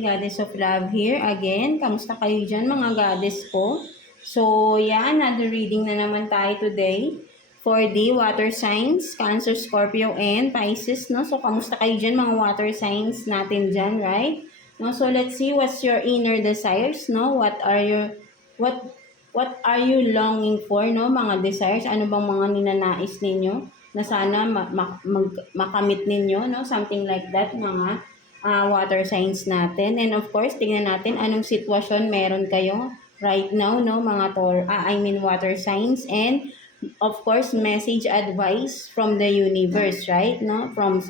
Goddess of Love here again. Kamusta kayo dyan mga goddess ko? So, yan, another reading na naman tayo today for the water signs, Cancer, Scorpio, and Pisces, no? So, kamusta kayo dyan mga water signs natin dyan, right? No? So, let's see what's your inner desires, no? What are you longing for, no? Mga desires, ano bang mga ninanais ninyo na sana makamit ninyo, no? Something like that, mga water signs natin. And of course, tingnan natin anong sitwasyon meron kayo right now, no, mga water signs. And of course, message advice from the universe, right? No, from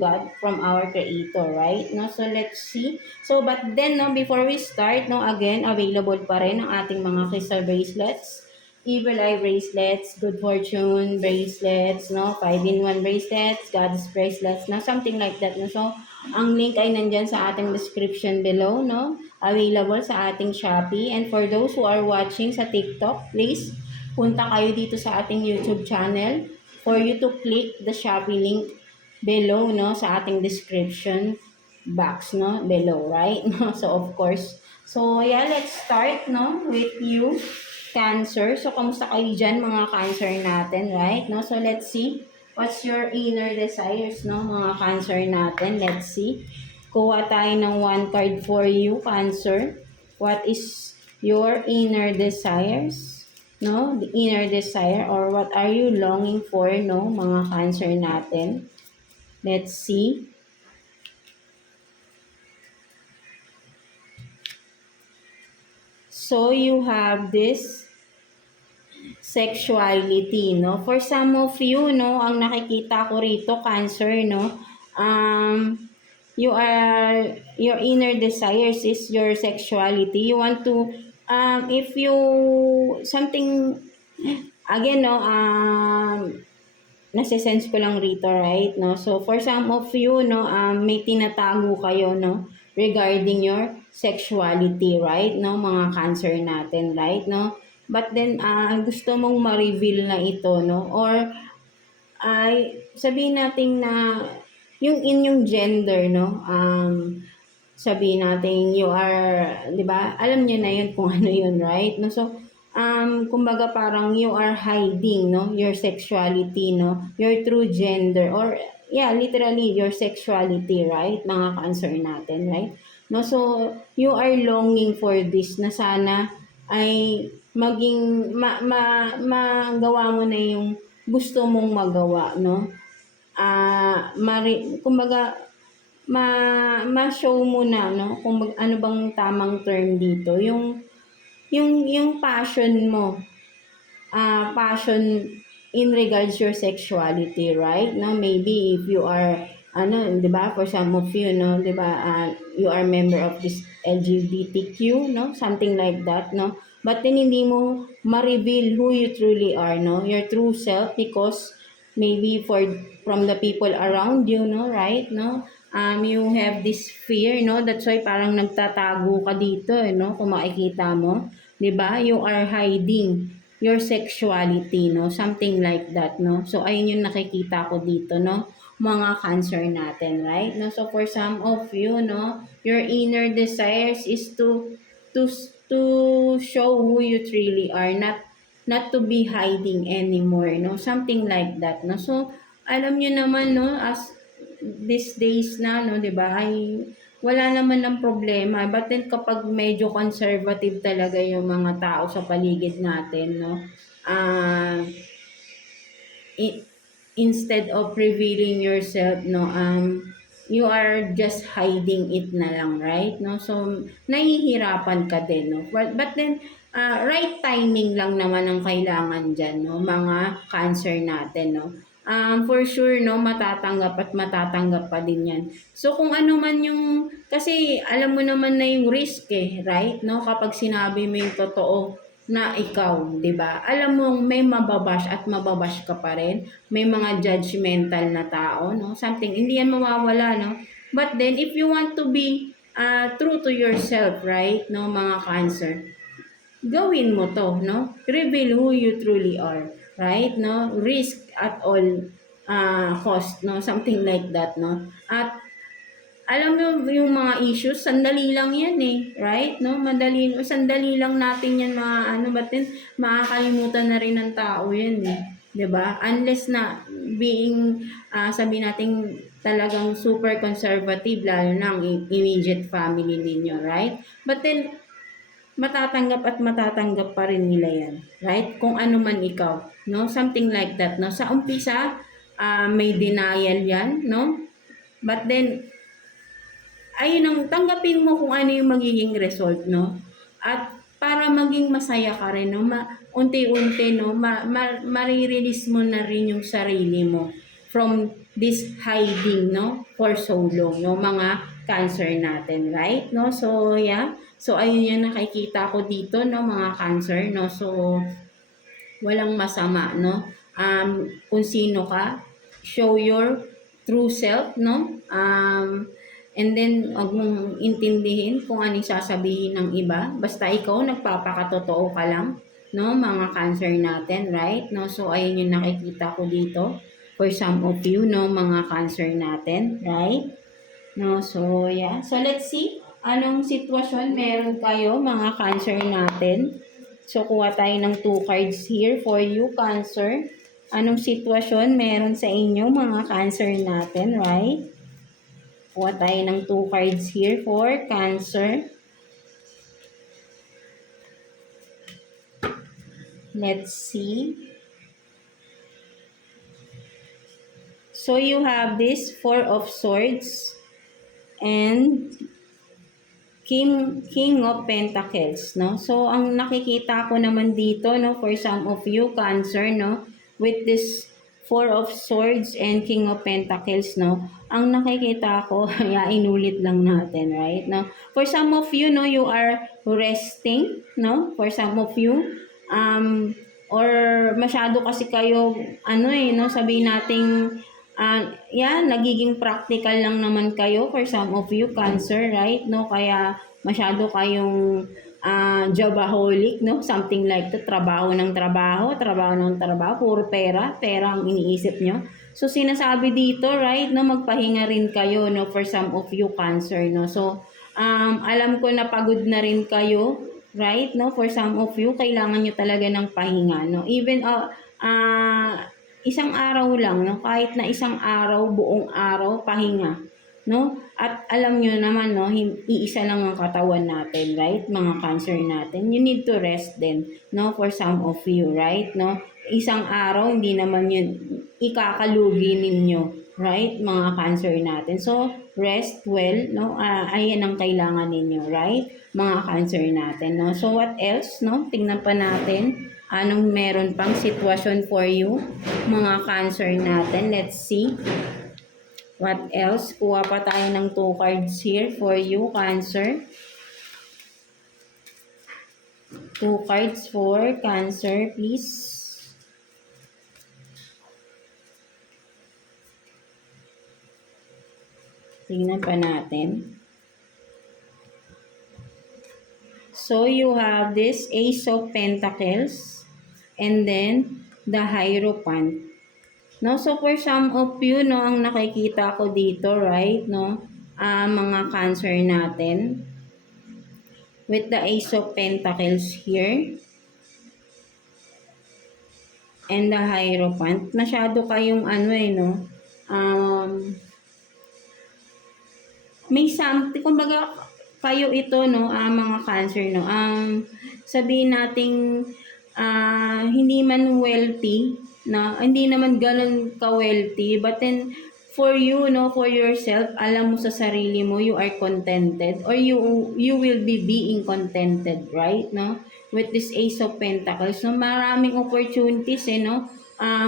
God, from our creator, right? No, so let's see. So but then, no, before we start, no, again, available pa rin ang ating mga crystal bracelets, evil eye bracelets, good fortune bracelets, no, 5-in-1 bracelets, God's bracelets, no, something like that, no. So ang link ay nandyan sa ating description below, no? Available sa ating Shopee. And for those who are watching sa TikTok, please punta kayo dito sa ating YouTube channel for you to click the Shopee link below, no? Sa ating description box, no? Below, right? So, of course. So, yeah, let's start, no? With you, Cancer. So, kamusta kayo dyan, mga Cancer natin, right? No? So, let's see. What's your inner desires, no? Mga Cancer natin. Let's see. Kuha tayo ng one card for you, Cancer. What is your inner desires? No? The inner desire or what are you longing for, no? Mga Cancer natin. Let's see. So, you have this sexuality, no? For some of you, no, ang nakikita ko rito, Cancer, no, your inner desires is your sexuality. You want to, if you, something, again, no, nasa-sense ko lang rito, right, no? So, for some of you, no, may tinatago kayo, no, regarding your sexuality, right, no, mga Cancer natin, right, no? But then, gusto mong ma-reveal na ito, no? Or, ay, sabihin natin na, yung inyong gender, no? Sabihin natin, you are, di ba? Alam niyo na yun kung ano yun, right? No? So, kumbaga parang you are hiding, no? Your sexuality, no? Your true gender, or, yeah, literally, your sexuality, right? Mga Cancer natin, right? No? So, you are longing for this na sana ay maging magawa mo na yung gusto mong magawa, no? Kumbaga ma-show mo na, no? Kung ano bang tamang term dito, yung passion mo. Passion in regards your sexuality, right? No, maybe if you are ano, 'di ba? For some of you, no, 'di ba? You are member of this LGBTQ, no? Something like that, no? But then hindi mo ma-reveal who you truly are, no? Your true self, because maybe from the people around you, no, right? No? You have this fear, no? That's why parang nagtatago ka dito, no? Kung makikita mo, 'di ba? You are hiding your sexuality, no? Something like that, no? So ayun yung nakikita ko dito, no? Mga Cancer natin, right? No? So for some of you, no, your inner desires is to show who you truly are, not to be hiding anymore, no? Something like that, no? So alam niyo naman, no, as these days na, no, 'di ba? Ay wala naman ng problema. But then kapag medyo conservative talaga yung mga tao sa paligid natin, no? Instead of revealing yourself, no, you are just hiding it na lang, right? No? So, nahihirapan ka din, no? But then, right timing lang naman ang kailangan dyan, no? Mga Cancer natin, no? For sure, no, matatanggap at matatanggap pa din yan. So, kung ano man yung, kasi alam mo naman na yung risk eh, right? No? Kapag sinabi mo yung totoo na ikaw, di ba? Alam mo, may mababash at mababash ka pa rin. May mga judgmental na tao, no? Something, hindi yan mawawala, no? But then, if you want to be true to yourself, right? No, mga Cancer, gawin mo to, no? Reveal who you truly are, right? No? Risk at all cost, no? Something like that, no? At alam mo yung mga issues, sandali lang yan eh, right? No, sandali lang natin yan but then makakalimutan na rin ng tao yan eh. 'Di ba? Unless na being sabi natin talagang super conservative lalo na ang immediate family ninyo, right? But then matatanggap pa rin nila yan, right? Kung ano man ikaw, no? Something like that, no? Sa umpisa, may denial yan, no? But then ayun ang tanggapin mo kung ano yung magiging result, no? At para maging masaya ka rin, no? Unti-unti, no? Marirelease mo na rin yung sarili mo from this hiding, no? For so long, no? Mga cancer natin, right? No? So, yeah. So, ayun yung nakikita ko dito, no? Mga cancer, no? So, walang masama, no? Kung sino ka, show your true self, no? And then, huwag mong intindihin kung anong sasabihin ng iba. Basta ikaw, nagpapakatotoo ka lang, no? Mga cancer natin, right? No? So, ayun yung nakikita ko dito. For some of you, no? Mga cancer natin, right? No? So, yeah. So, let's see. Anong sitwasyon meron kayo, mga cancer natin? So, kuha tayo ng 2 cards here for you, cancer. Anong sitwasyon meron sa inyo, mga cancer natin, right? Kuha tayo ng 2 cards here for Cancer. Let's see. So you have this 4 of Swords and King of Pentacles, no? So ang nakikita ko naman dito, no, for some of you Cancer, no, with this 4 of Swords and King of Pentacles, no, ang nakikita ko, inulit lang natin, right? No? For some of you, no, you are resting, no? For some of you, or masyado kasi kayo, no, sabihin nating, nagiging practical lang naman kayo for some of you, Cancer, right? No? Kaya masyado kayong jobaholic, no? Something like that, trabaho ng trabaho, puro pera ang iniisip nyo. So, sinasabi dito, right, no, magpahinga rin kayo, no, for some of you Cancer, no. So, alam ko na pagod na rin kayo, right, no, for some of you, kailangan nyo talaga ng pahinga, no. Even, isang araw lang, no, kahit na isang araw, buong araw, pahinga, no? At alam nyo naman, no, iisa lang ang katawan natin, right? Mga Cancer natin. You need to rest din, no, for some of you, right? No? Isang araw, hindi naman yun ikakalugi ninyo, right? Mga Cancer natin. So, rest well, no? Ayan ang kailangan ninyo, right? Mga Cancer natin, no? So, what else, no? Tingnan pa natin. Anong meron pang sitwasyon for you, mga Cancer natin? Let's see. What else? Kuha pa tayo ng 2 cards here for you, Cancer. 2 cards for Cancer, please. Tingnan pa natin. So, you have this Ace of Pentacles and then the Hierophant. No, so for some of you, no, ang nakikita ko dito, right, no, mga Cancer natin, with the Ace of Pentacles here, and the Hierophant, masyado kayong no, may something, kumbaga, kayo ito, no, mga Cancer, no, sabihin nating, hindi man wealthy, na hindi naman ganun ka-wealthy, but then for you, no, for yourself, alam mo sa sarili mo, you are contented, or you will be being contented, right, no, with this Ace of Pentacles. So, maraming opportunities, no,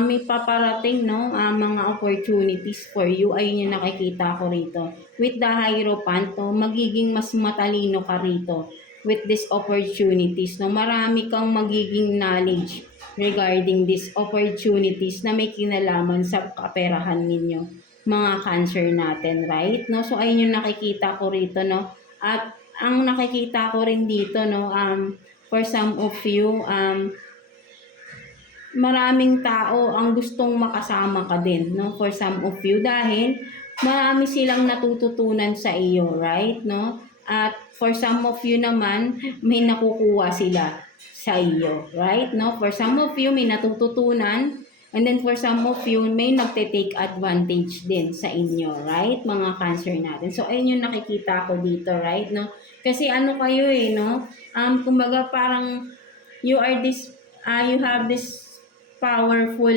may paparating, no, mga opportunities for you. Ayun yung nakikita ko rito. With the Hierophant, no, magiging mas matalino ka rito with these opportunities, no, marami kang magiging knowledge regarding these opportunities na may kinalaman sa kaperahan ninyo, mga Cancer natin, right? No, so ayun yung nakikita ko rito, no. At ang nakikita ko rin dito, no, for some of you, maraming tao ang gustong makasama ka din, no? For some of you, dahil marami silang natututunan sa iyo, right? No? At for some of you naman, may nakukuha sila sa iyo, right? No? For some of you, may natututunan, and then for some of you, may nagte-take advantage din sa inyo, right? Mga Cancer natin. So, ayun yung nakikita ko dito, right? No? Kasi ano kayo no? Kumbaga parang you are this, you have this powerful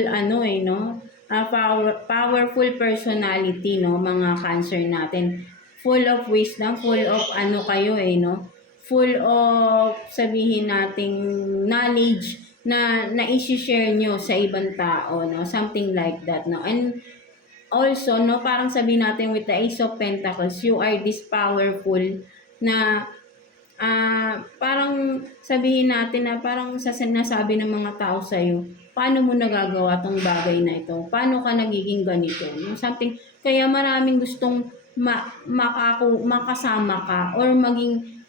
no, powerful personality, no, mga Cancer natin, full of wisdom, full of kayo no, full of sabihin nating knowledge na na-share nyo sa ibang tao, no, something like that, no. And also, no, parang sabihin natin with the Ace of Pentacles, you are this powerful na parang sabihin natin na parang sa sinasabi ng mga tao sa'yo, paano mo nagagawa tong bagay na ito? Paano ka nagiging ganito? Something, kaya maraming gustong makasama ka or maging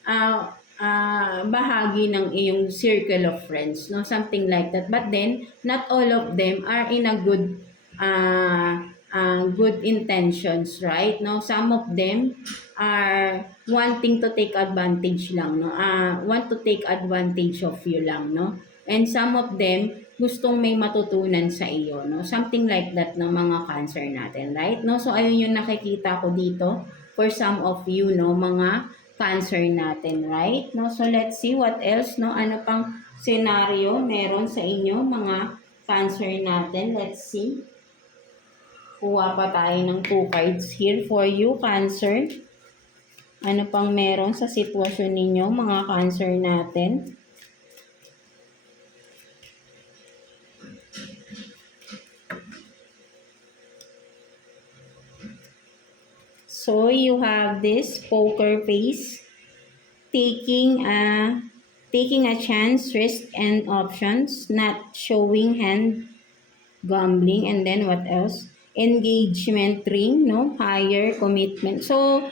bahagi ng iyong circle of friends, no? Something like that. But then, not all of them are in a good intentions, right? No, some of them are wanting to take advantage lang, no? Want to take advantage of you lang, no? And some of them gustong may matutunan sa iyo, no? Something like that ng mga Cancer natin, right? No? So ayun yung nakikita ko dito for some of you, no, mga Cancer natin, right? No? So let's see what else, no? Ano pang scenario meron sa inyo mga Cancer natin? Let's see. Kuha pa tayo ng 2 cards here for you, Cancer. Ano pang meron sa sitwasyon ninyo, mga Cancer natin? So, you have this poker face, taking a chance, risk, and options, not showing hand, gambling, and then what else? Engagement ring, no? Higher commitment. So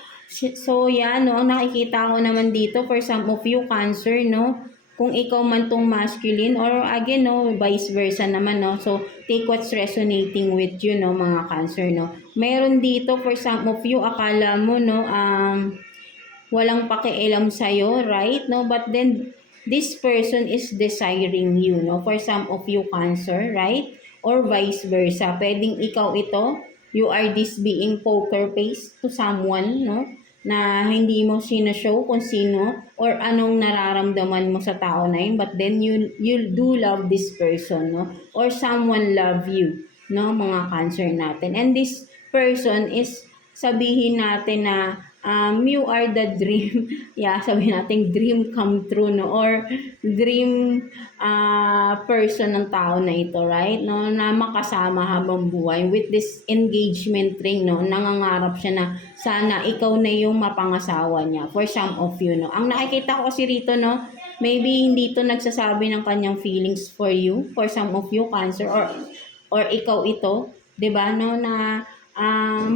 yan, no? Ang nakikita ko naman dito for some of you, Cancer, no? Kung ikaw man tong masculine or again, no, vice versa naman, no? So, take what's resonating with you, no, mga Cancer, no? Meron dito for some of you, akala mo, no, walang pakialam sa'yo, right? No, but then, this person is desiring you, no? For some of you, Cancer, right? Or vice versa. Pwedeng ikaw ito, you are this being poker face to someone, no? Na hindi mo sinashow kung sino or anong nararamdaman mo sa tao na yun, but then you do love this person, no? Or someone love you, no, mga Cancer natin. And this person is, sabihin natin na you are the dream, yeah, sabihin natin dream come true, no, or dream person ng tao na ito, right, no, na makasama habang buhay with this engagement ring, no, nangangarap siya na sana ikaw na yung mapangasawa niya for some of you, no. Ang nakikita ko kasi rito, no, maybe hindi to nagsasabi ng kanyang feelings for you, for some of you, Cancer, or ikaw ito, 'di ba, no, na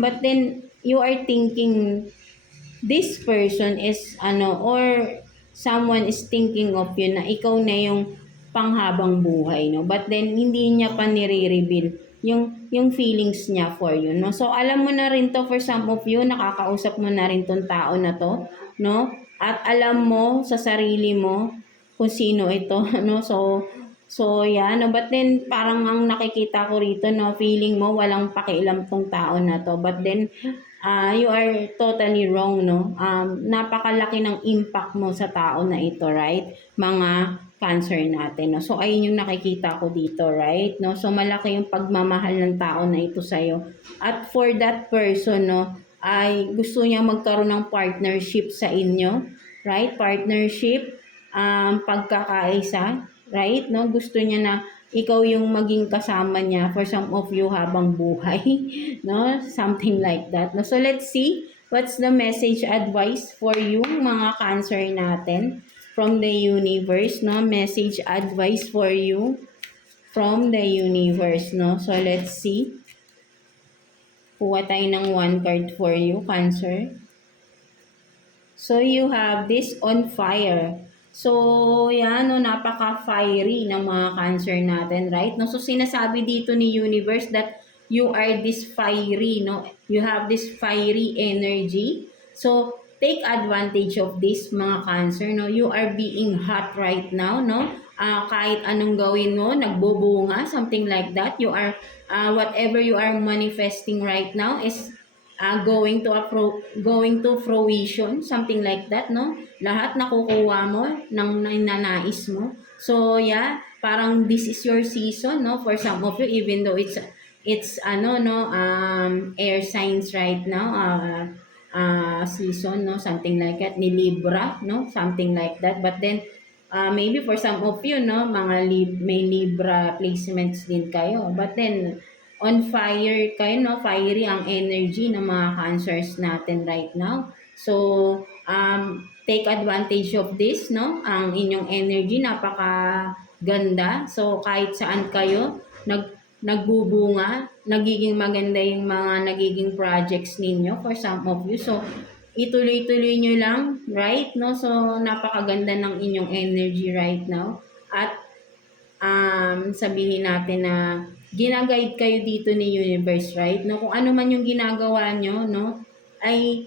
but then you are thinking this person is or someone is thinking of you na ikaw na yung panghabang buhay, no, but then hindi niya pa nire-reveal yung feelings niya for you, no. So alam mo na rin to for some of you, nakakausap mo na rin tong tao na to, no, at alam mo sa sarili mo kung sino ito, no. So yan, no, but then parang ang nakikita ko rito, no, feeling mo walang pakialam tong tao na to, but then you are totally wrong, no? Napakalaki ng impact mo sa tao na ito, right? Mga Cancer natin, no? So, ayun yung nakikita ko dito, right? No? So, malaki yung pagmamahal ng tao na ito sa'yo. At for that person, no, ay gusto niya magkaroon ng partnership sa inyo, right? Partnership, pagkakaisa, right? No? Gusto niya na ikaw yung maging kasama niya for some of you habang buhay, no? Something like that, no? So let's see what's the message advice for you, mga Cancer natin from the universe, no? Message advice for you from the universe, no? So let's see. Kuha tayo ng 1 card for you, Cancer. So you have this on fire. So, yan, no, napaka-fiery ng mga Cancer natin, right? No, so sinasabi dito ni universe that you are this fiery, no? You have this fiery energy. So, take advantage of this mga Cancer, no? You are being hot right now, no? Kahit anong gawin mo, nagbubunga, something like that. You are, whatever you are manifesting right now is going to fruition, something like that, no? Lahat nakukuha mo ng nananais mo. So yeah, parang this is your season, no? For some of you, even though it's ano, no, air signs right now, season, no, something like that, ni Libra, no, something like that. But then maybe for some of you, no, mga may Libra placements din kayo. But then on fire kayo, no? Fiery ang energy ng mga Cancers natin right now. So, take advantage of this, no? Ang inyong energy, napaka ganda. So, kahit saan kayo, nagbubunga, nagiging maganda yung mga nagiging projects ninyo for some of you. So, ituloy-tuloy nyo lang, right? No? So, napakaganda ng inyong energy right now. At sabihin natin na ginaguide kayo dito ni universe, right? No, kung ano man yung ginagawa nyo, no, ay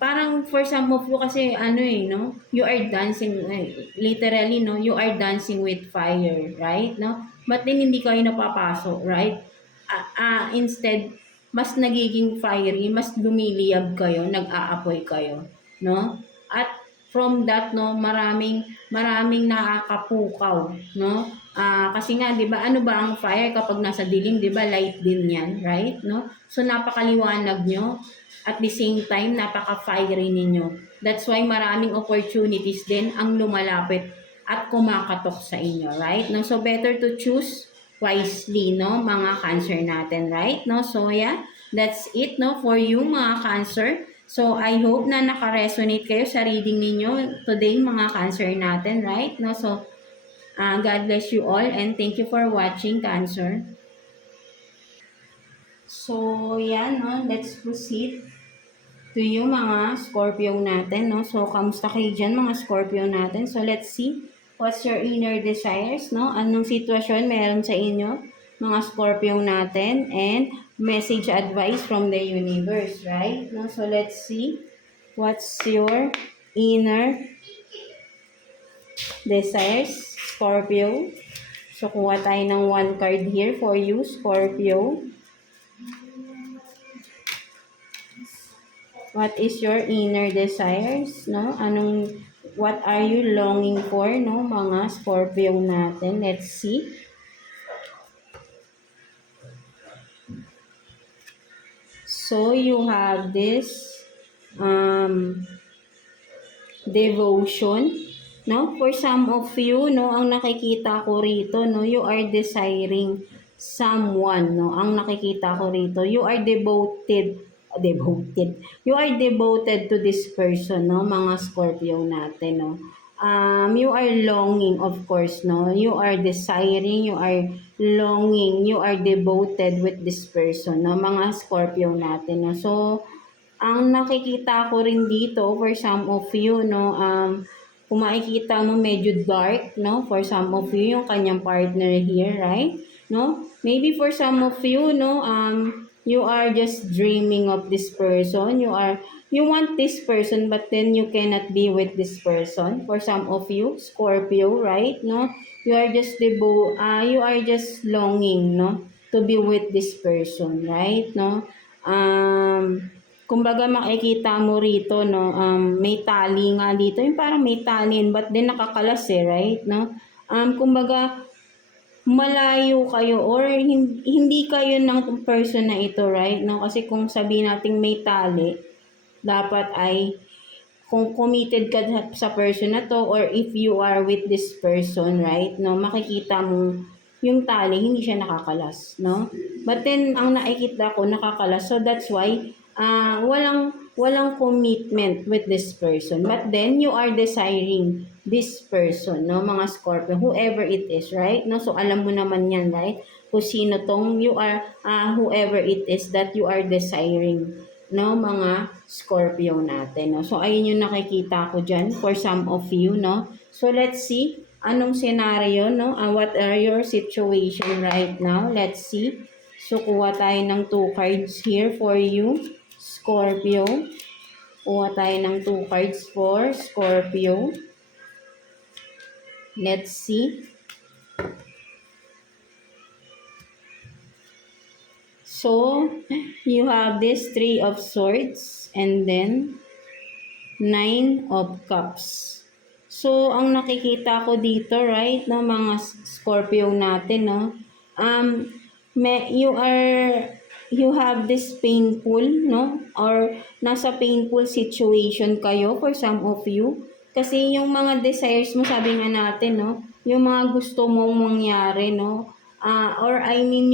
parang for some of you kasi ano no, you are dancing, literally, no, you are dancing with fire, right? No, but then hindi kayo napapasok, right? Instead, mas nagiging fiery, mas lumiliyab kayo, nag-aapoy kayo, no? At from that, no, maraming nakakapukaw, no? Kasi nga, 'di ba, ano ba ang fire kapag nasa dilim, 'di ba? Light din 'yan, right? No? So napakaliwanag nyo, at the same time napaka-fiery ninyo. That's why maraming opportunities din ang lumalapit at kumakatok sa inyo, right? No? So better to choose wisely, no, mga Cancer natin, right? No? So yeah, that's it, no, for you mga Cancer. So I hope na naka-resonate kayo sa reading ninyo today mga Cancer natin, right? No? So God bless you all and thank you for watching, Cancer. So, yan, no? Let's proceed to yung mga Scorpio natin, no? So, kamusta kayo dyan, mga Scorpio natin? So, let's see what's your inner desires, no? Anong sitwasyon meron sa inyo, mga Scorpio natin? And message advice from the universe, right? No? So, let's see what's your inner desires, Scorpio. So, kuha tayo ng one card here for you, Scorpio. What is your inner desires, no? What are you longing for, no, mga Scorpio natin? Let's see. So, you have this devotion, no? For some of you, no, ang nakikita ko rito, no, you are desiring someone, no? Ang nakikita ko rito, you are devoted. You are devoted to this person, no, mga Scorpio natin, no. You are longing, of course, no. You are desiring, you are longing, you are devoted with this person, no, mga Scorpio natin, no. So, ang nakikita ko rin dito for some of you, no, kung makikita mo medyo dark, no, for some of you, yung kanyang partner here, right? No? Maybe for some of you, no, you are just dreaming of this person. You want this person, but then you cannot be with this person. For some of you, Scorpio, right? No? You are just longing, no, to be with this person, right? No? Kumbaga makikita mo rito, no, may tali nga dito, yung parang may talin, but then nakakalas right, no? Kumbaga, malayo kayo or hindi kayo ng person na ito, right, no? Kasi kung sabihin natin may tali, dapat ay kung committed ka sa person na to or if you are with this person, right, no, makikita mo yung tali, hindi siya nakakalas, no? But then, ang nakikita ko, nakakalas. So, that's why, walang commitment with this person. But then, you are desiring this person, no, mga Scorpio, whoever it is, right? No, so alam mo naman yan, right? Kung sino tong you are, whoever it is that you are desiring no, mga Scorpio natin, no. So, ayun yung nakikita ko dyan for some of you, no. So, let's see anong scenario, no, what are your situation right now. Let's see. So, kuha tayo ng 2 cards here for you, Scorpio. Kuha tayo ng 2 cards for Scorpio. Let's see. So, you have this 3 of Swords and then 9 of Cups. So, ang nakikita ko dito, right, no, mga Scorpio natin, no, um, you have this painful, no, or nasa painful situation kayo for some of you. Kasi yung mga desires mo, sabi nga natin, no, yung mga gusto mong mangyari, no, or I mean,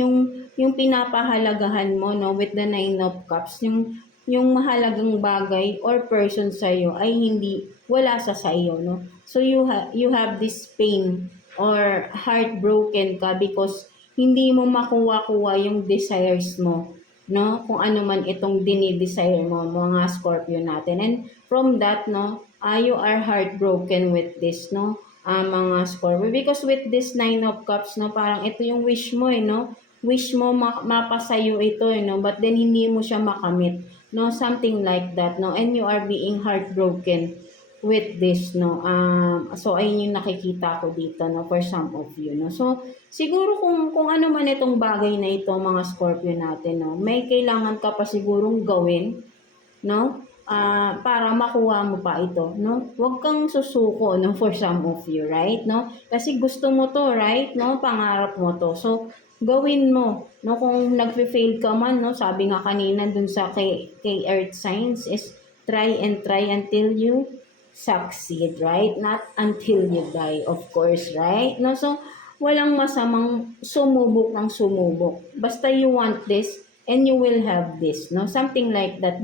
yung pinapahalagahan mo, no, with the 9 of Cups, yung mahalagang bagay or person sa iyo ay hindi wala sa iyo, no. So you have this pain or heartbroken ka because hindi mo makuha-kuha yung desires mo, no, kung ano man itong dinidesire mo, mga Scorpio natin. And from that, no, you are heartbroken with this, no, mga Scorpio, because with this 9 of Cups, no, parang ito yung wish mo, no, wish mo mapasayo ito, no, but then hindi mo siya makamit, no, something like that, no, and you are being heartbroken with this, no. So ayun yung nakikita ko dito, no, for some of you, no. So siguro kung ano man itong bagay na ito, mga Scorpio natin, no, may kailangan ka pa sigurong gawin, no, para makuha mo pa ito, no. Huwag kang susuko, no, for some of you, right, no, kasi gusto mo to, right, no, pangarap mo to. So gawin mo, no, kung nagfe-fail ka man, no, sabi nga kanina dun sa kay Earth Signs is try and try until you succeed, right? Not until you die, of course, right? No, so walang masamang sumubok ng sumubok. Basta you want this and you will have this, no? Something like that.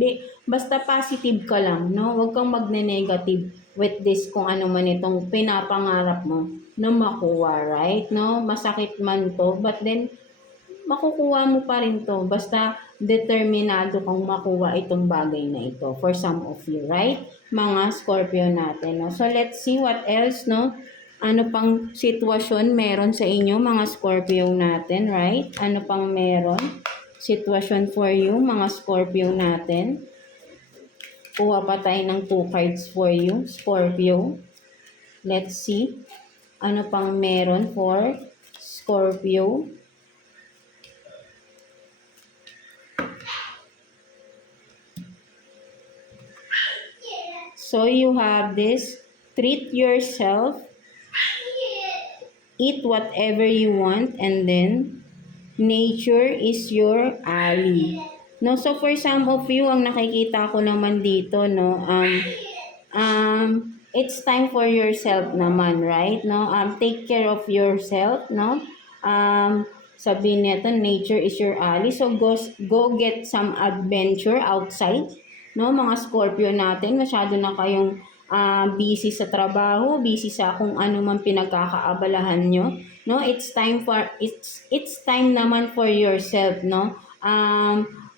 Basta positive ka lang, no? Huwag kang magne-negative with this kung ano man itong pinapangarap mo na makuha, right? No? Masakit man to, but then makukuha mo pa rin to. Basta determinado kang makuha itong bagay na ito for some of you, right? Mga Scorpio natin, no? So, let's see what else, no? Ano pang sitwasyon meron sa inyo, mga Scorpio natin, right? Ano pang meron? Sitwasyon for you, mga Scorpio natin. Kuha pa tayo ng 2 cards for you, Scorpio. Let's see. Ano pang meron for Scorpio? So you have this, treat yourself, eat whatever you want, and then nature is your ally. No, so for some of you, ang nakikita ko naman dito, no, it's time for yourself naman, right? No, take care of yourself, no. Sabihin nito, nature is your ally. So go get some adventure outside, no, mga Scorpio natin. Masyado na kayong busy sa trabaho, busy sa kung ano man pinagkakaabalahan nyo, no. It's time naman for yourself, no.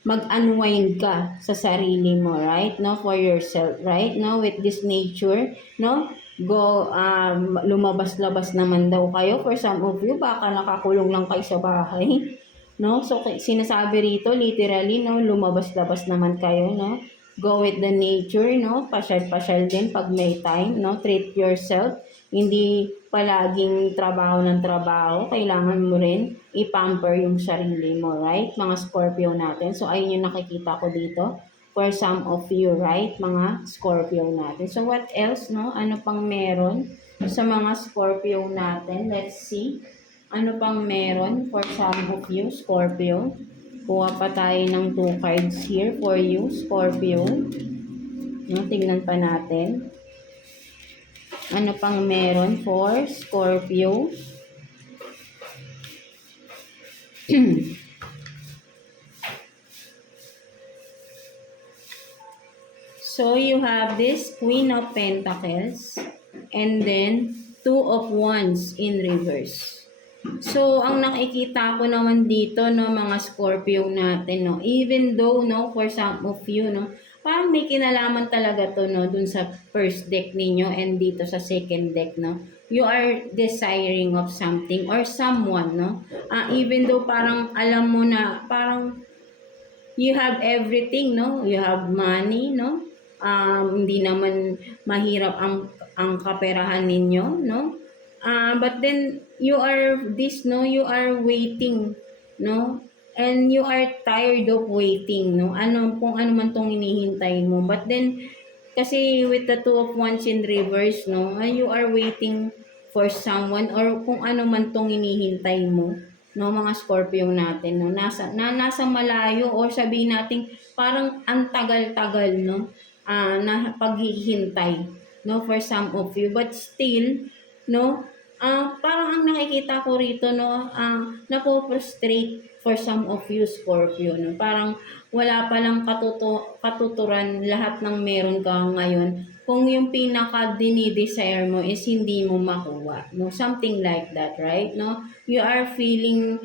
Mag-unwind ka sa sarili mo, right, no, for yourself, right, no, with this nature, no. Go, lumabas-labas naman daw kayo for some of you, baka nakakulong lang kayo sa bahay, no. So sinasabi rito literally, no, lumabas-labas naman kayo, no. Go with the nature, no, pasyal-pasyal din pag may time, no. Treat yourself, hindi palaging trabaho ng trabaho, kailangan mo rin i-pamper yung sarili mo, right, mga Scorpio natin. So ayun yung nakikita ko dito for some of you, right, mga Scorpio natin. So what else, no, ano pang meron sa mga Scorpio natin? Let's see, ano pang meron for some of you, Scorpio. Kuha pa tayo ng 2 cards here for you, Scorpio. No, tingnan pa natin. Ano pang meron for Scorpio? So you have this Queen of Pentacles and then 2 of Wands in reverse. So, ang nakikita ko naman dito, no, mga Scorpio natin, no, even though, no, for some of you, no, parang may kinalaman talaga to, no, dun sa first deck ninyo and dito sa second deck, no, you are desiring of something or someone, no, even though parang alam mo na, parang you have everything, no, you have money, no, hindi naman mahirap ang kaperahan ninyo, no, but then you are this, no, you are waiting, no, and you are tired of waiting, no, kung ano man tong hinihintay mo, but then kasi with the two of wands in reverse, no, you are waiting for someone or kung ano man tong hinihintay mo, no, mga Scorpio natin, no, nasa malayo or sabihin natin parang ang tagal-tagal, no, na paghihintay, no, for some of you, but still, no, parang ang nakikita ko rito, no, napo-frustrate for some of you Scorpio, no, parang wala palang katuturan lahat ng meron ka ngayon kung yung pinaka dinidesire mo is hindi mo makuha, no, something like that, right, no, you are feeling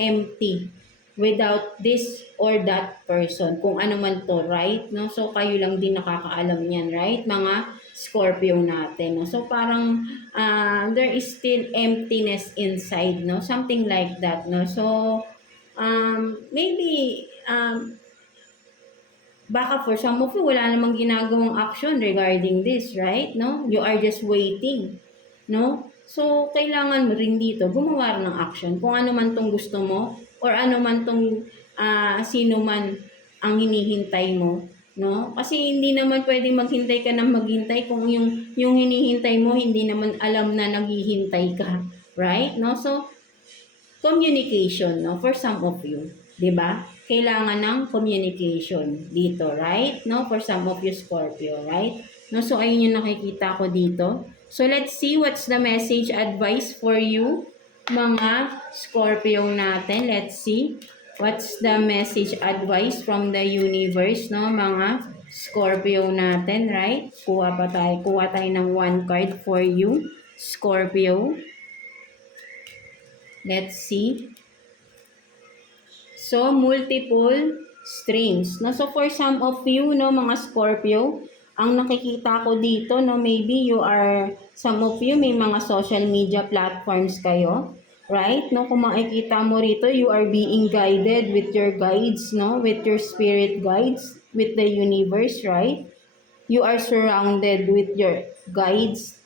empty without this or that person, kung ano man to, right, no, so kayo lang din nakakaalam niyan, right, mga Scorpio natin, no, so parang there is still emptiness inside, no, something like that, no, so maybe baka for some of you wala namang ginagawang action regarding this, right, no, you are just waiting, no, so kailangan mo rin dito gumawa ng action kung ano man tong gusto mo or ano man tong sino man ang hinihintay mo, no, kasi hindi naman pwedeng maghintay ka ng maghintay kung yung hinihintay mo hindi naman alam na naghihintay ka, right, no, so communication, no, for some of you, 'di ba? Kailangan ng communication dito, right? No, for some of you Scorpio, right? No, so ayun yung nakikita ko dito. So let's see what's the message advice for you, mga Scorpio natin. Let's see what's the message advice from the universe, no, mga Scorpio natin, right? Kuha tayo ng one card for you, Scorpio. Let's see. So, multiple streams. No? So, for some of you, no, mga Scorpio, ang nakikita ko dito, no, maybe some of you, may mga social media platforms kayo. Right? No, kung makikita mo rito, you are being guided with your guides, no, with your spirit guides, with the universe, right? You are surrounded with your guides.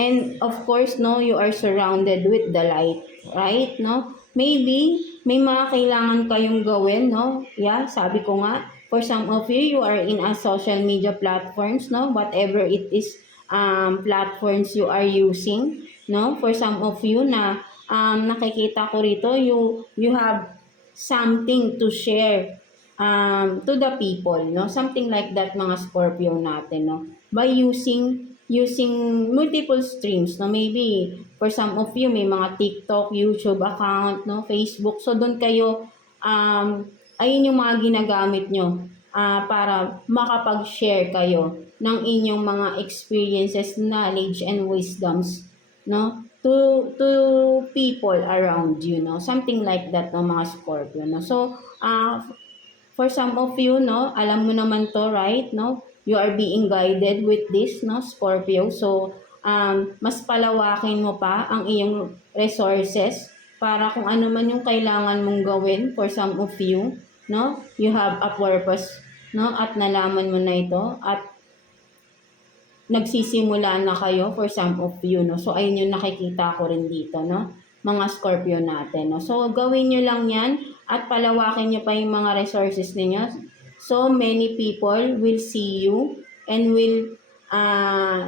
And of course, no, you are surrounded with the light, right? No? Maybe may mga kailangan kayong gawin, no? Yeah, sabi ko nga, for some of you, you are in a social media platforms, no? Whatever it is, platforms you are using, no? For some of you na nakikita ko rito, you have something to share to the people, no? Something like that, mga Scorpio natin, no? By using multiple streams, no, maybe for some of you may mga TikTok, YouTube account, no, Facebook, so doon kayo ayun yung mga ginagamit nyo para makapag-share kayo ng inyong mga experiences, knowledge and wisdoms, no, to people around you, no, something like that, no, mga Scorpio, no. So for some of you, no, alam mo naman to, right, no, you are being guided with this, no, Scorpio. So, mas palawakin mo pa ang iyong resources para kung ano man yung kailangan mong gawin for some of you, no, you have a purpose, no, at nalaman mo na ito at nagsisimula na kayo for some of you, no. So, ayun yung nakikita ko rin dito, no, mga Scorpio natin, no. So, gawin nyo lang yan at palawakin nyo pa yung mga resources ninyo. So, many people will see you and will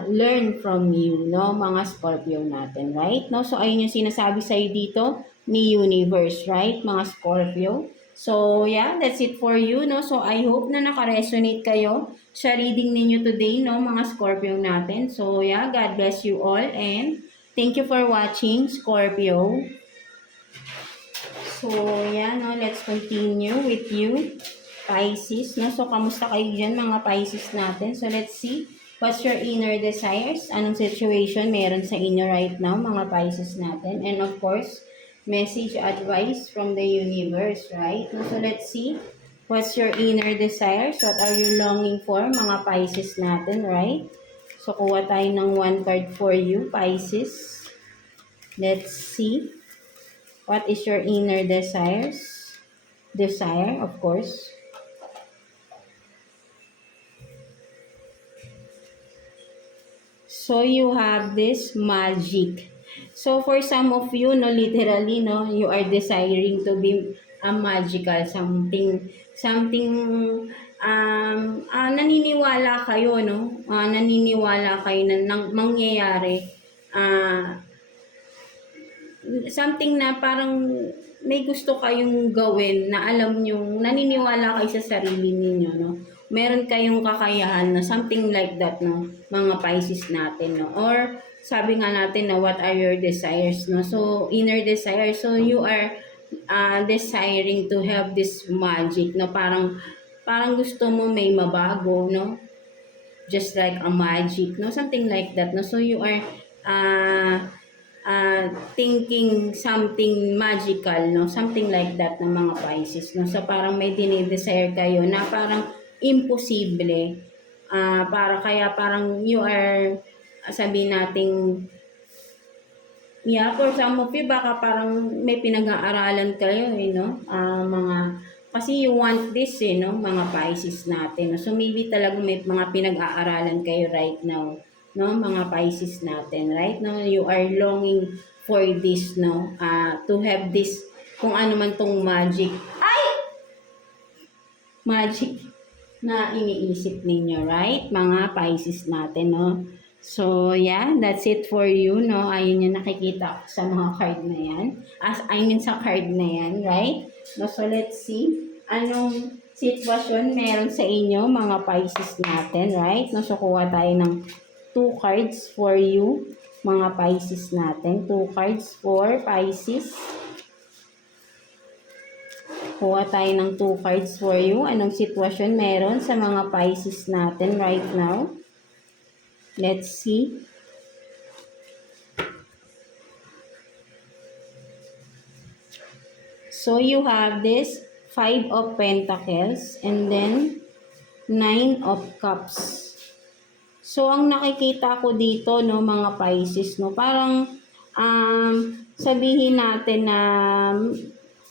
learn from you, no, mga Scorpio natin, right? No? So, ayun yung sinasabi sa'yo dito ni Universe, right, mga Scorpio? So, yeah, that's it for you, no? So, I hope na naka-resonate kayo sa reading ninyo today, no, mga Scorpio natin. So, yeah, God bless you all and thank you for watching, Scorpio. So, yeah, no, let's continue with you, Pisces, no? So, kamusta kayo dyan, mga Pisces natin? So, let's see, what's your inner desires? Anong situation meron sa inyo right now, mga Pisces natin? And of course, message, advice from the universe, right? So let's see. What's your inner desires? What are you longing for, mga Pisces natin, right? So, kuha tayo ng one card for you, Pisces. Let's see. What is your inner desires? Desire, of course. So, you have this magic. So, for some of you, no, literally, no, you are desiring to be a magical something, naniniwala kayo, no, naniniwala kayo na mangyayari, something na parang may gusto kayong gawin na alam nyo, naniniwala kayo sa sarili ninyo, no? Meron kayong kakayahan na something like that, no? Mga Pisces natin, no? Or sabi nga natin na what are your desires, no? So, inner desire. So, you are desiring to have this magic, no? Parang gusto mo may mabago, no? Just like a magic, no? Something like that, no? So, you are thinking something magical, no? Something like that ng mga Pisces, no? So, parang may dinidesire kayo na parang imposible. Kaya parang you are, sabihin nating, yeah, for some of you, baka parang may pinag-aaralan kayo, no? Kasi you want this, no? Mga Pisces natin. So, maybe talaga may mga pinag-aaralan kayo right now, no, mga Pisces natin, right? No, you are longing for this, no, to have this, kung ano man tong magic na iniisip ninyo, right? Mga Pisces natin, no. So, yeah, that's it for you, no. Ayun yung nakikita ko sa mga card na yan. Sa card na yan, right? No, so let's see. Anong sitwasyon meron sa inyo, mga Pisces natin, right? No, so kuha tayo ng 2 cards for you, mga Pisces natin. 2 cards for Pisces. Kuha tayo ng 2 cards for you. Anong sitwasyon meron sa mga Pisces natin right now? Let's see. So, you have this 5 of Pentacles and then 9 of Cups. So, ang nakikita ko dito, no, mga Pisces, no, parang sabihin natin na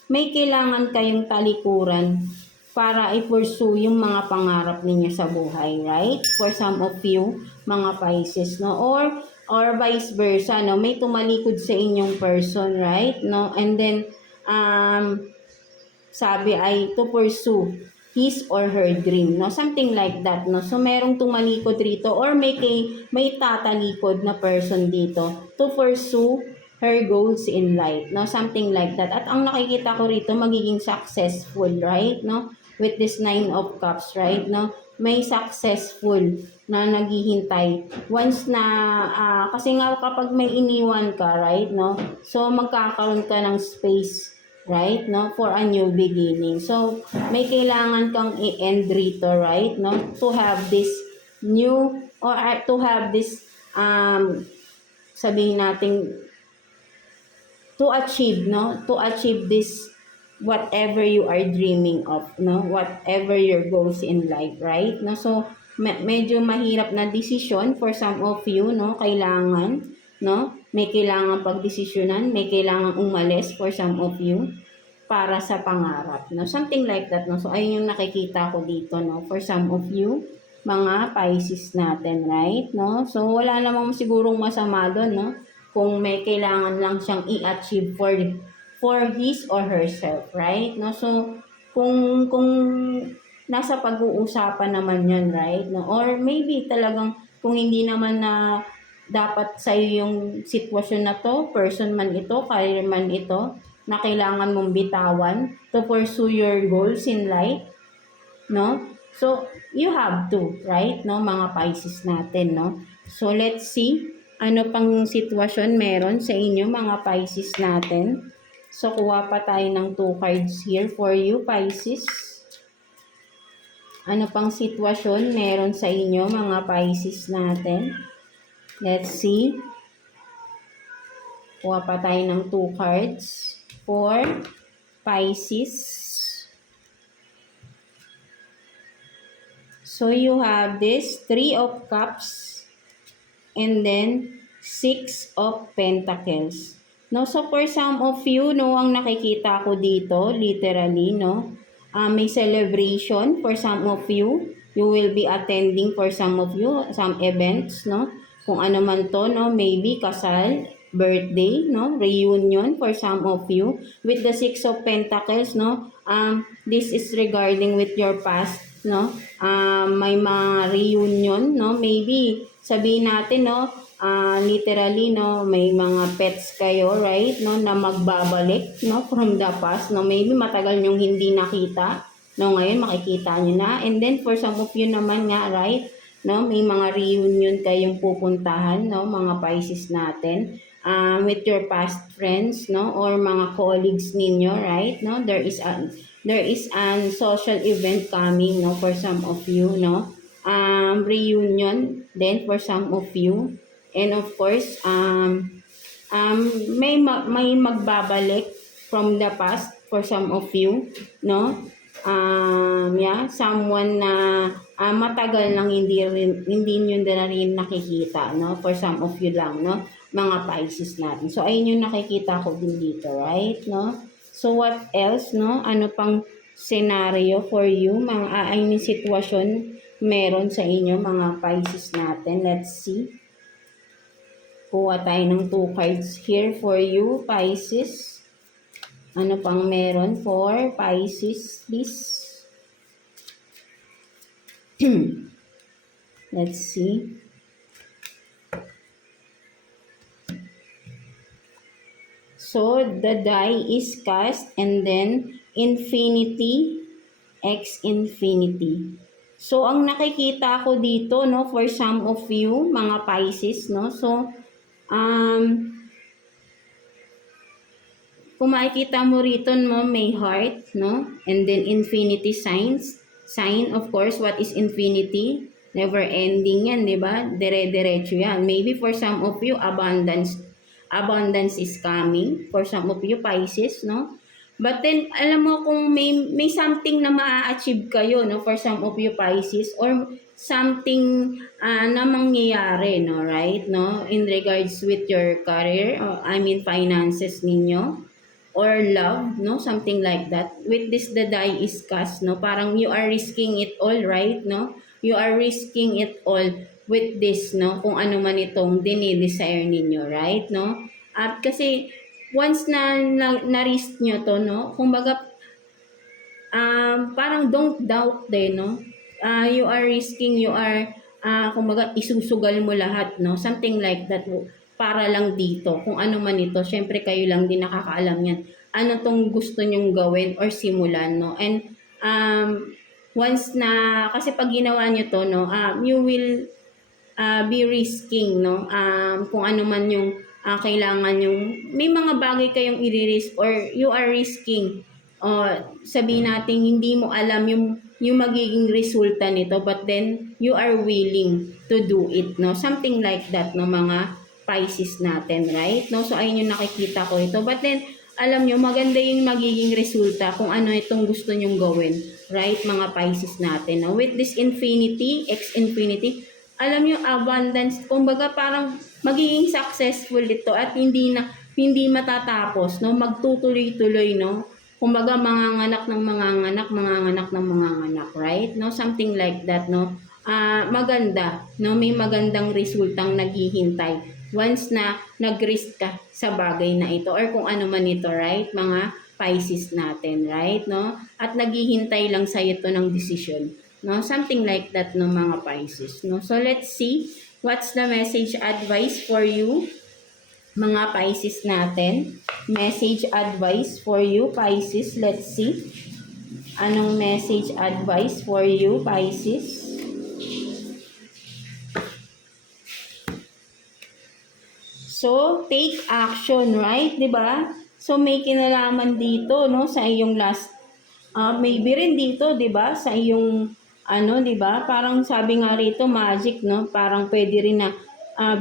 may kailangan kayong talikuran para i-pursue yung mga pangarap ninyo sa buhay, right? For some of you, mga Pisces, no? Or vice versa, no? May tumalikod sa inyong person, right? No? And then, sabi ay to pursue his or her dream, no? Something like that, no? So, merong tumalikod rito or may tatalikod na person dito to pursue her goals in life, no? Something like that. At ang nakikita ko rito, magiging successful, right? No? With this 9 of Cups, right? No? May successful na naghihintay. Once na, kasi nga kapag may iniwan ka, right? No? So, magkakaroon ka ng space, right? No? For a new beginning. So, may kailangan kang i-end rito, right? No? To have this new, or to have this, sabihin natin, to achieve, no? To achieve this, whatever you are dreaming of, no? Whatever your goals in life, right? No? So, medyo mahirap na decision for some of you, no? Kailangan, no? May kailangan pagdesisyonan, may kailangan umalis for some of you para sa pangarap, no? Something like that, no? So, ayun yung nakikita ko dito, no? For some of you, mga Pisces natin, right? No? So, wala namang sigurong masama doon, no? Kung may kailangan lang siyang i-achieve for his or herself, right? No? So, kung nasa pag-uusapan naman yan, right? No? Or maybe talagang kung hindi naman na dapat sa'yo yung sitwasyon na to, person man ito, career man ito, na kailangan mong bitawan to pursue your goals in life, no? So, you have to, right? No, mga Pisces natin, no? So, let's see. Ano pang sitwasyon meron sa inyo, mga Pisces natin? So, kuha pa tayo ng 2 cards here for you, Pisces. Ano pang sitwasyon meron sa inyo, mga Pisces natin? Let's see. Kuha pa tayo ng 2 cards. for Pisces. So you have this 3 of Cups and then 6 of Pentacles. No, so for some of you, no, ang nakikita ko dito, literally, no, may celebration for some of you. You will be attending for some of you, some events, no, kung ano man to, no, maybe kasal, birthday, no, reunion for some of you. With the 6 of Pentacles, no, this is regarding with your past, no, may mga reunion, no, maybe sabihin natin, no, literally, no, may mga pets kayo, right, no, na magbabalik, no, from the past, no, maybe matagal nyong hindi nakita, no, ngayon makikita nyo na. And then for some of you naman nga, right, no, may mga reunion kayong pupuntahan, no, mga Pisces natin, with your past friends, no, or mga colleagues ninyo, right, no, there is an social event coming, no, for some of you, no, reunion then for some of you. And of course, may magbabalik from the past for some of you, no? Yeah, someone na matagal nang hindi nyo na rin nakikita, no? For some of you lang, no? Mga Pisces natin. So, ayun yung nakikita ko din dito, right? No? So, what else, no? Ano pang scenario for you? Mga ayun sitwasyon meron sa inyo, mga Pisces natin. Let's see. Kuha tayo ng 2 cards here for you, Pisces. Ano pang meron for Pisces, please? Let's see. So, the die is cast and then infinity, x infinity. So, ang nakikita ko dito, no, for some of you, mga Pisces, no, so, kung makikita mo rito, no, may heart, no, and then infinity sign, of course, what is infinity? Never ending yan, di ba? Dire-diretso yan. Maybe for some of you, abundance is coming. For some of you, Pisces, no? But then, alam mo kung may something na ma-achieve kayo, no, for some of you Pisces, or something na mangyayari, no, right, no, in regards with your career, or, I mean, finances ninyo, or love, no, something like that. With this, the die is cast, no, parang you are risking it all, right, no, you are risking it all with this, no, kung ano man itong dinidesire ninyo, right, no, at kasi, once na-risk nyo to, no, kumbaga, parang don't doubt din, no, you are risking, you are, kumbaga, isusugal mo lahat, no, something like that, para lang dito, kung ano man ito, syempre kayo lang din nakakaalam yan, ano tong gusto nyong gawin or simulan, no, and, once na, kasi pag ginawa nyo to, no, you will, be risking, no, kung ano man yung, kailangan yung, may mga bagay kayong i-risk or you are risking, sabihin natin hindi mo alam yung magiging resulta nito, but then you are willing to do it, no, something like that, no, mga Pisces natin, right, no, so ayun yung nakikita ko ito, but then alam nyo, maganda yung magiging resulta kung ano itong gusto nyong gawin, right, mga Pisces natin, no, with this infinity, x infinity, alam nyo, abundance, kumbaga parang magiging successful ito at hindi matatapos, no, magtutuloy-tuloy, no, kumbaga manganganak ng manganganak, right, no, something like that, no, maganda, no, may magandang resultang naghihintay once na nag-risk ka sa bagay na ito or kung ano man ito, right, mga Pisces natin, right, no, at naghihintay lang sa ito ng decision, no, something like that, no, mga Pisces, no. So let's see what's the message advice for you, mga Pisces natin. Message advice for you, Pisces. Let's see anong message advice for you, Pisces. So take action, right, 'di ba? So may kinalaman dito, no, sa iyong last, maybe rin dito, 'di ba, sa iyong ano, 'di ba? Parang sabi nga rito magic, no? Parang pwede rin na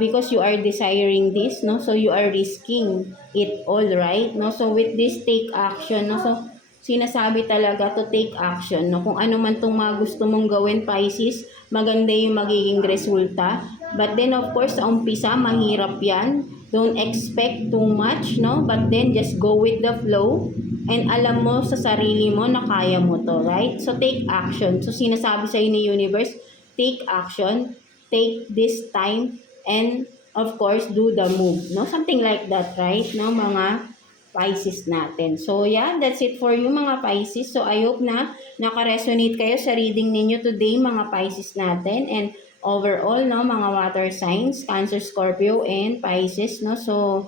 because you are desiring this, no? So you are risking it all, right? No? So with this, take action, no? So sinasabi talaga to take action, no? Kung ano man tong mga gusto mong gawin, Pisces, maganda yung magiging resulta. But then of course, sa umpisa, mahirap yan. Don't expect too much, no? But then just go with the flow. And alam mo sa sarili mo na kaya mo to, right? So take action. So sinasabi sa ni universe, take action, take this time, and of course do the move, no? Something like that, right? No, mga Pisces natin. So yeah, that's it for you mga Pisces. So I hope na naka-resonate kayo sa reading ninyo today mga Pisces natin, and overall, no, mga water signs, Cancer, Scorpio, and Pisces, no? So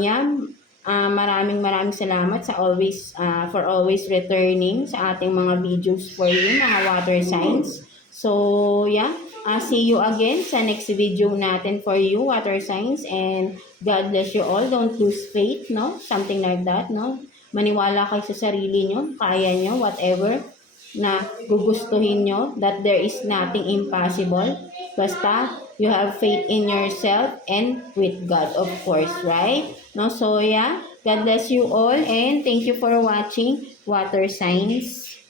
yeah, maraming salamat sa always for always returning sa ating mga videos for you mga water signs. So yeah, see you again sa next video natin for you water signs, and God bless you all. Don't lose faith, no? Something like that, no? Maniwala kayo sa sarili nyo, kaya nyo, whatever na gugustuhin nyo, that there is nothing impossible. Basta you have faith in yourself and with God, of course, right? No, so yeah, God bless you all, and thank you for watching Water Signs.